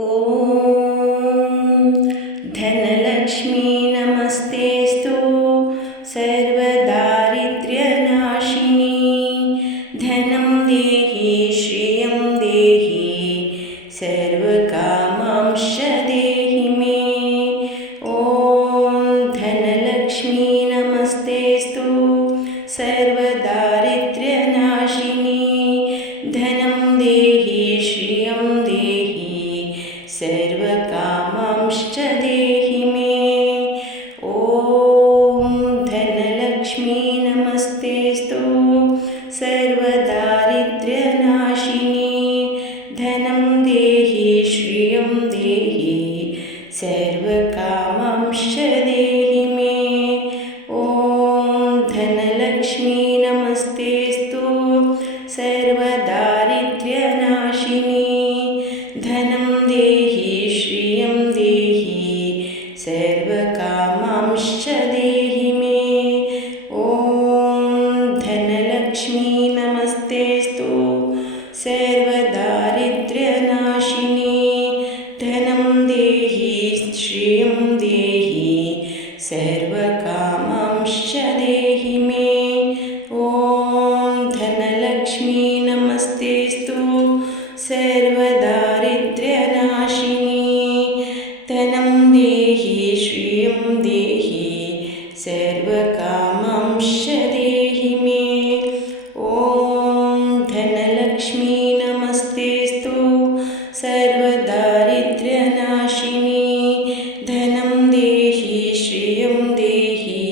ॐ धनलक्ष्मी नमस्तेस्तु सर्वदारिद्र्यनाशिनी धनं देहि श्रियं देहि सर्वकामांश्च देहि मे। ॐ धनलक्ष्मी नमस्तेस्तु सर्वदारिद्र्यनाशिनी धनं देहि श्रियं देहि सर्वकामांश्च देहि मे। ॐ धनलक्ष्मी नमस्तेस्तु सर्वदारिद्र्यनाशिनी धनं देहि श्रियं देहि सर्वकामांश्च देहि मे। ॐ धनलक्ष्मी नमस्तेस्तु सर्वदारिद्र्यनाशिनी धनं देहि श्रियं देहि सर्वकामांश्च देहि मे। ॐ धनलक्ष्मी नमस्तेस्तु सर्वदारिद्र्यनाशिनी धनं देहि श्रियं देहि सर्वकामांश्च देहि मे। ॐ धनलक्ष्मी नमस्तेस्तु सर्वदारिद्र्यनाशिनी धनं देहि श्रियं देहि सर्वकामांश्च देहि मे। ॐ धनलक्ष्मी नमस्तेस्तु सर्वदारिद्र्यनाशिनी धनं देहि श्रियं देहि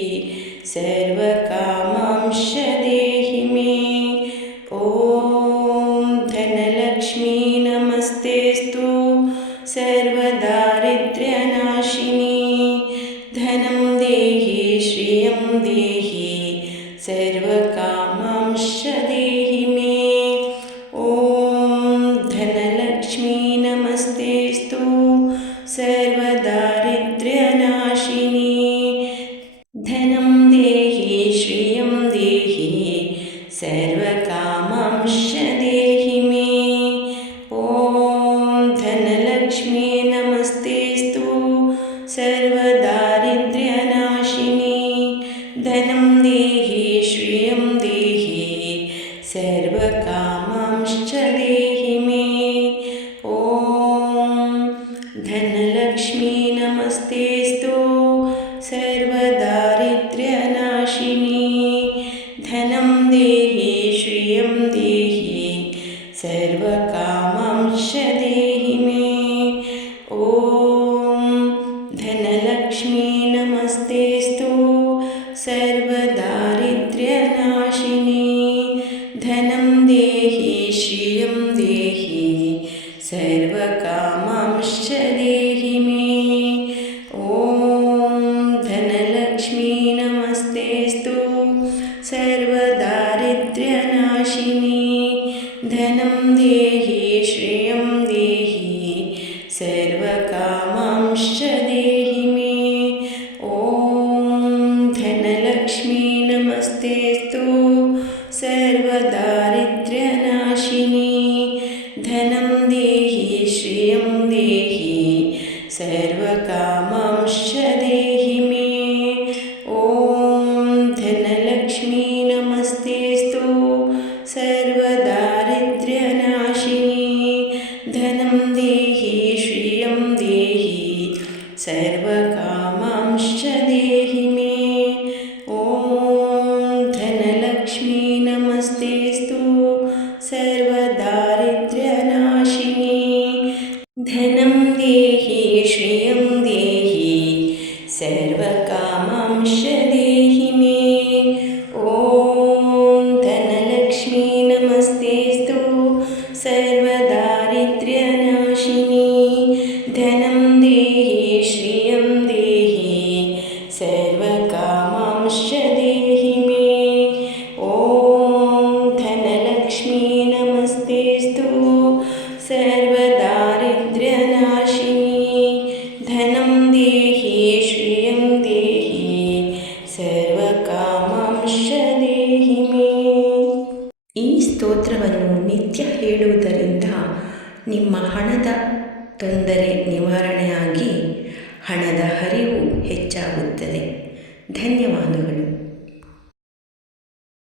सर्वकामांश्च देहि मे। ॐ धनलक्ष्मी नमस्तेस्तु सर्वदारिद्र्यनाशिनी धनं देहि श्रियं देहि सर्वकामांश्च देहि मे। ॐ धनलक्ष्मी नमस्तेस्तु सर्वदारिद्र्यनाशिनी धनं देहि श्रियं देहि सर्वकामांश्च देहि मे। ॐ धनलक्ष्मी नमस्तेस्तु सर्वदारिद्र्यनाशिनी धनं देहि श्रियं देहि सर्वकामांश्च देहि मे। ॐ धनलक्ष्मी नमस्तेस्तु सर्वदारिद्र्यनाशिनी धनं देहि श्रियं देहि सर्वकामांश्च देहि मे। ॐ धनलक्ष्मी नमस्तेस्तु सर्वदारिद्र्यनाशिनी धनं देहि श्रियं देहि सर्वकामांश्च देहि मे। ॐ धनलक्ष्मी नमस्तेस्तु सर्वदारिद्र्यनाशिनी धनं देहि श्रियं देहि सर्वकामांश्च देहि मे। ॐ धनलक्ष्मी नमस्तेस्तु सर्वदारिद्र्यनाशिनी धनं देहि श्रियं देहि सर्वकामांश्च देहि मे। ॐ धनलक्ष्मी नमस्तेस्तु सर्वदारिद्र्यनाशिनी धनं देहि श्रियं देहि सर्वकामांश्च देहि मे। ॐ धनलक्ष्मी नमस्तेस्तु सर्वदारिद्र्यनाशिनी धनं देहि श्रियं देहि सर्वकामांश्च देहि मे। ॐ धनलक्ष्मी नमस्तेस्तु सर्वदारिद्र्यनाशिनी धनं देहि श्रियं देहि सर्वकामांश्च देहि मे। ॐ धनलक्ष्मी नमस्तेस्तु सर्वदारिद्र्यनाशिनी ತೊಂದರೆ ನಿವಾರಣೆಯಾಗಿ ಹಣದ ಹರಿವು ಹೆಚ್ಚಾಗುತ್ತದೆ. ಧನ್ಯವಾದಗಳು.